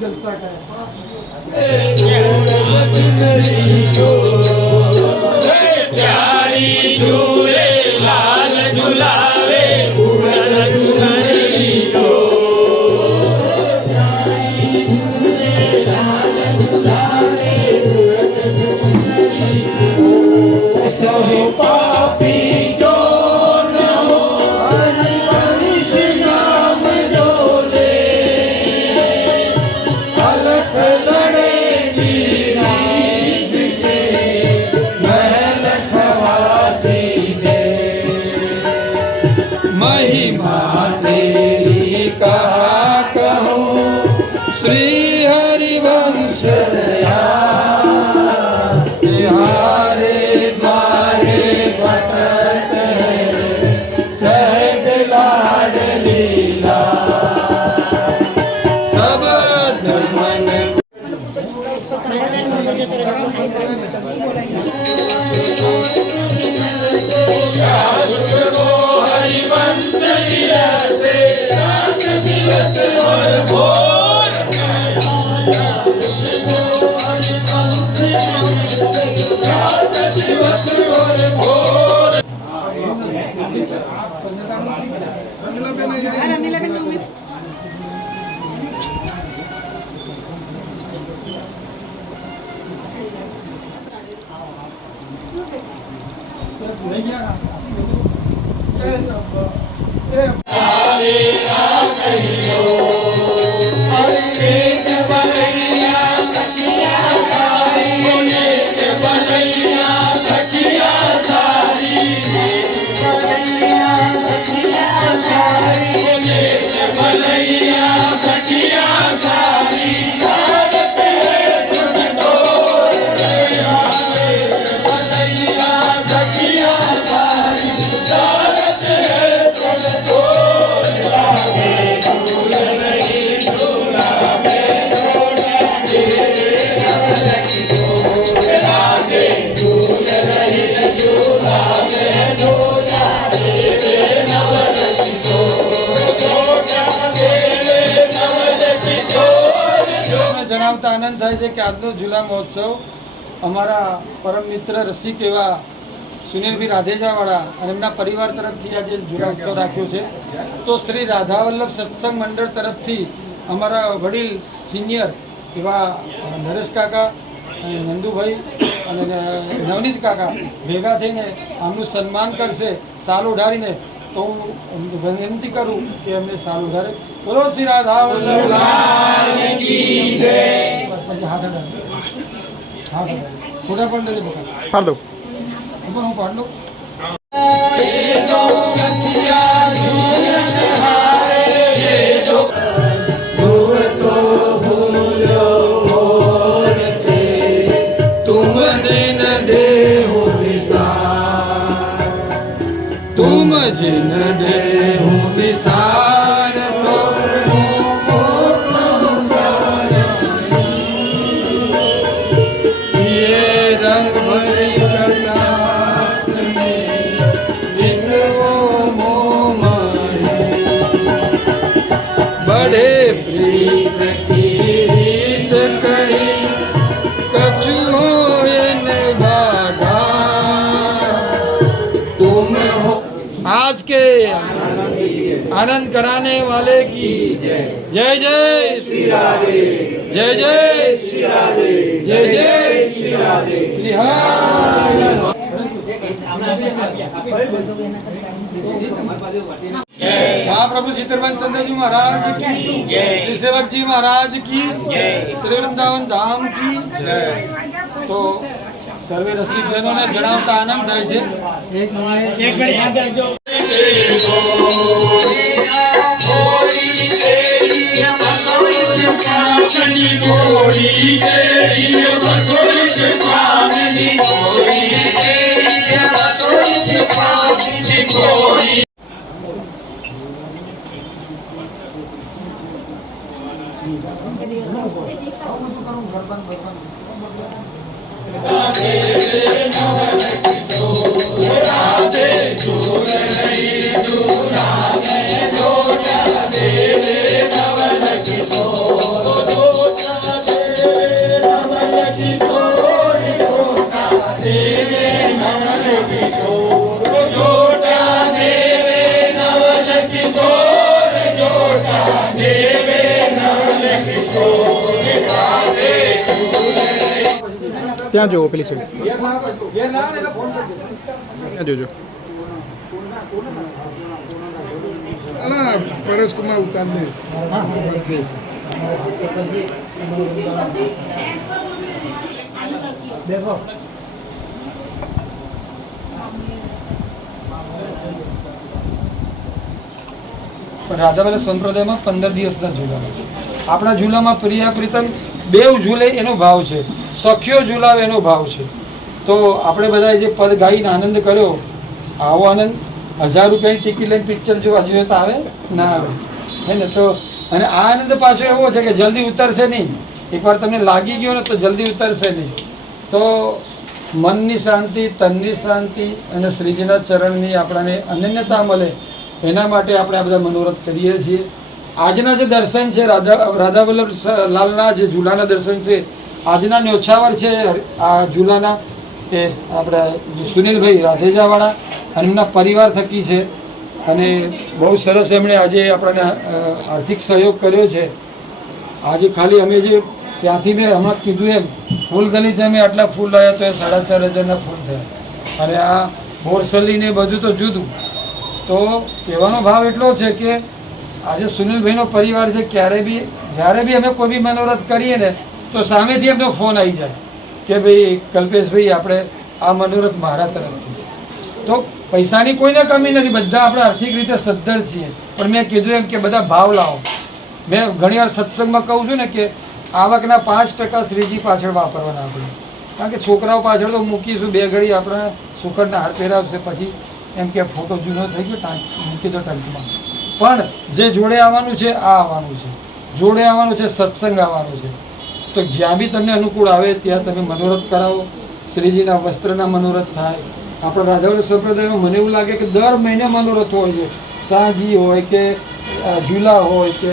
जलसा करे प्यारी झूले लाल झुलावे उड़न झुलनी जो सो पापी जो न हो हरिवंश नाम जोले अलख लड़ेगी रीझ के महल खवासी दे महिमा तेरी कहा कहूँ श्री हरिवंश જણાવતા આનંદ થાય છે કે આજનો ઝૂલા મહોત્સવ અમારા પરમ મિત્ર રસિક એવા સુનિલભાઈ રાધેજાવાળા અને એમના પરિવાર તરફથી આજે ઝૂલા ઉત્સવ રાખ્યો છે. તો શ્રી રાધાવલ્લભ સત્સંગ મંડળ તરફથી અમારા વડીલ સિનિયર એવા નરેશ કાકા અને નંદુભાઈ અને નવનીત કાકા ભેગા થઈને આમનું સન્માન કરશે સાલ ઉઢારીને. તો હું વિનંતી કરું કે એમને સાલ ઉઢારે. બોલો શ્રી રાધા વલ્લભ કી જય. પછી હાથ અડાડો, થોડા પણ નથી બકા પાડ દો, હું પાડ દઉં. तुम जिन देहु विसार ये रंग भरी प्रकाश में जिनको मोह बड़े प्रीत की रीत कही कछु आज के आनंद कराने वाले की जय जय श्री राधे, जय जय श्री राधे, जय जय श्री राधे, श्री महाप्रभु सीतरवन चंद्र जी महाराज की, श्री सेवक जी महाराज की, श्री वृंदावन धाम की. तो सर्वे रसिक जनों ने जણાવતા આનંદ થાય છે. એક મિનિટ ત્યાં જોવો પેલી સાઈડ ત્યાં જોજો. પરેશ કુમાર ઉતારને દેખો. રાધા વલ્લભ સંપ્રદાયમાં 15 દિવસના ઝૂલા છે. આપણા ઝૂલામાં પ્રિયા પ્રીતમ બેવ ઝૂલે એનો ભાવ છે, સખ્યો ઝૂલાવે એનો ભાવ છે. તો આપણે બધાએ જે પદ ગાઈને આનંદ કર્યો, આવો આનંદ 1000 રૂપિયાની ટિકિટ લઈને પિક્ચર જોવા જોઈએ તો આવે ના આવે, હે ને? તો અને આ આનંદ પાછો એવો છે કે જલ્દી ઉતરશે નહીં. એકવાર તમને લાગી ગયો ને તો જલ્દી ઉતરશે નહીં. તો મનની શાંતિ, તનની શાંતિ અને શ્રીજીના ચરણની આપણને અનન્યતા મળે એના માટે આપણે આ બધા મનોરથ કરીએ છીએ. આજના જે દર્શન છે રાધા વલ્લભ લાલના જે ઝૂલાના દર્શન છે, આજના ન્યોછાવર છે આ ઝૂલાના, એ આપણા સુનિલભાઈ રાધેજાવાળા અને એમના પરિવાર થકી છે. અને બહુ સરસ એમણે આજે આપણને આર્થિક સહયોગ કર્યો છે. આજે ખાલી અમે જે ત્યાંથી મેં હમણાં કીધું એમ ફૂલ ગલીથી અમે આટલા ફૂલ લાવ્યા તો એ 4,500 ફૂલ થયા. અને આ બોરસલીને બધું તો જુદું. તો કહેવાનો ભાવ એટલો છે કે આજે સુનિલભાઈનો પરિવાર છે, જ્યારે બી અમે કોઈ બી મનોરથ કરીએ ને તો સામેથી એમનો ફોન આવી જાય કે ભાઈ કલ્પેશભાઈ આપણે આ મનોરથ મારા તરફથી. તો પૈસાની કોઈને કમી નથી, બધા આપણે આર્થિક રીતે સદ્ધર છીએ. પણ મેં કીધું એમ કે બધા ભાવ લાવો. મેં ઘણીવાર સત્સંગમાં કહું છું ને કે આવકના 5% શ્રીજી પાછળ વાપરવાના આપણે. કારણ કે છોકરાઓ પાછળ તો મૂકીશું, 2 ઘડી આપણે સુખડના હાર પહેરાવશે, પછી એમ કે ફોટો જૂનો થઈ ગયો મૂકી દો ટંકમાં. પણ જે જોડે આવવાનું છે આ આવવાનું છે, જોડે આવવાનું છે, સત્સંગ આવવાનું છે. તો જ્યાં બી તમને અનુકૂળ આવે ત્યાં તમે મનોરથ કરાવો. શ્રીજીના વસ્ત્રના મનોરથ થાય. આપણા રાધા વલ્લભ સંપ્રદાયમાં મને એવું લાગે કે દર મહિને મનોરથ હોય છે. સાંજી હોય કે ઝૂલા હોય કે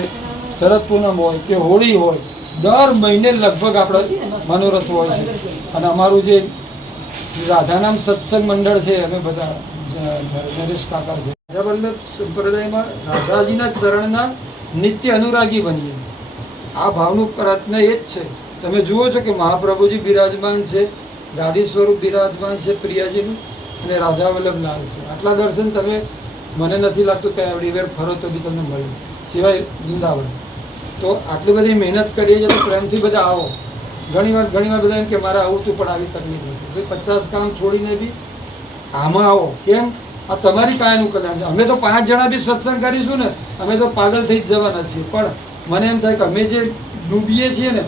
શરદ પૂનમ હોય કે હોળી હોય, દર મહિને લગભગ આપણા મનોરથ હોય છે. અને અમારું જે રાધાનામ સત્સંગ મંડળ છે, અમે બધા નરેશ કાકા છે, રાધા વલ્લભ સંપ્રદાયમાં રાધાજીના ચરણના નિત્ય અનુરાગી બનીએ. આ ભાવનું પ્રયત્ન એ જ છે. તમે જુઓ છો કે મહાપ્રભુજી બિરાજમાન છે, ગાદી સ્વરૂપ બિરાજમાન છે પ્રિયાજીનું, અને રાધા વલ્લભ લાલ છે. આટલા દર્શન તમે, મને નથી લાગતું કે એવરીવેર ફરો તો બી તમને મળે, સિવાય વૃંદાવન. તો આટલી બધી મહેનત કરીએ છીએ તો પ્રેમથી બધા આવો. ઘણીવાર બધા એમ કે મારે આવું હતું પણ આવી તકલીફ નથી. ભાઈ 50 કામ છોડીને બી આમાં આવો. કેમ? આ તમારી પાયાનું કલ્યાણ છે. અમે તો 5 જણા બી સત્સંગ કરીશું ને, અમે તો પાગલ થઈ જ જવાના છીએ. પણ મને એમ થાય કે અમે જે ડૂબીએ છીએ ને,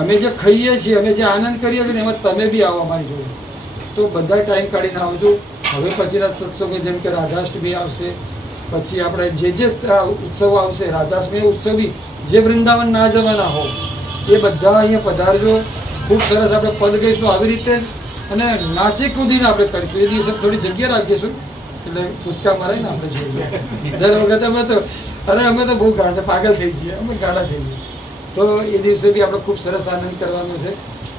અમે જે ખાઈએ છીએ, અમે જે આનંદ કરીએ છીએ ને, એમાં તમે બી આવો અમારી જોડે. તો બધા ટાઈમ કાઢીને આવજો. હવે પછીના સત્સંગો જેમ કે રાધાષ્ટમી આવશે, પછી આપણે જે ઉત્સવો આવશે, રાધાષ્ટમી ઉત્સવ બી જે વૃંદાવન ના જવાના હો એ બધા અહીંયા પધારજો. ખૂબ સરસ આપણે પદ ગઈશું આવી રીતે, અને નાચી કૂદીને આપણે કરીશું. એ દિવસે થોડી જગ્યા રાખીશું એટલે કૂદકા મારે ને આપણે જોઈએ. દર વખતે અમે તો બહુ ગાંડા પાગલ થઈ જઈએ, અમે ગાડા થઈ જઈએ. તો એ દિવસે બી આપણે ખૂબ સરસ આનંદ કરવાનો છે.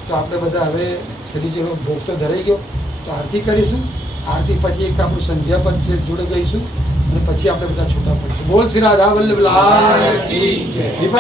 તો આપણે બધા હવે શ્રીજીનો ભોગ તો ધરાઈ ગયો, તો આરતી કરીશું. આરતી પછી એક આપણું સંધ્યાપદ છે જોડે ગઈશું, અને પછી આપણે બધા છૂટા પડીશું. બોલ શ્રી રાધા વલ્લભ લાલ કી જય. દીપક